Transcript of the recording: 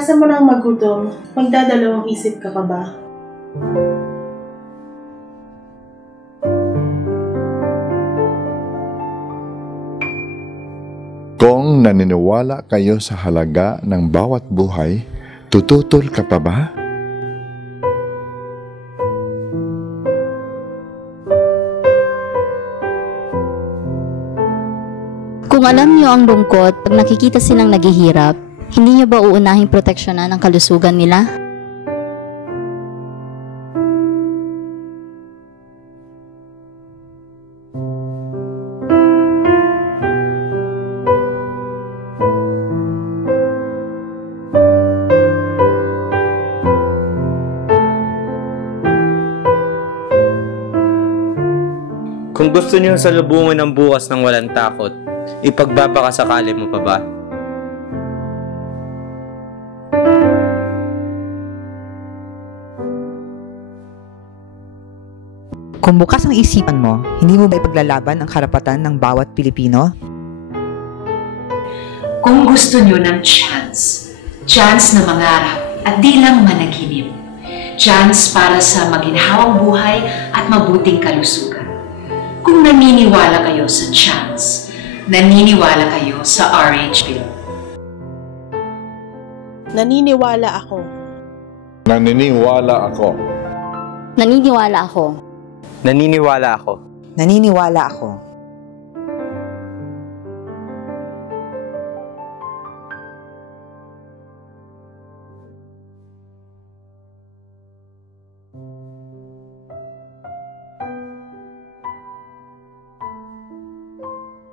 naranasan mo nang magutom, magdadalawang isip ka pa ba? Kung naniniwala kayo sa halaga ng bawat buhay, tututol ka pa ba? Kung alam niyo ang lungkot pag nakikita silang naghihirap, hindi niyo ba uunahing proteksyonan ang kalusugan nila? Kung gusto niyo salubungan ng bukas ng walang takot, ipagbabakasakali mo pa ba? Kung bukas ang isipan mo, hindi mo ba ipaglalaban ang karapatan ng bawat Pilipino? Kung gusto niyo ng chance na mangarap at di lang managinip, chance para sa maginhawang buhay at mabuting kalusugan. Kung naniniwala kayo sa chance, naniniwala kayo sa RH Bill. Naniniwala ako. Naniniwala ako. Naniniwala ako. Naniniwala ako. Naniniwala ako.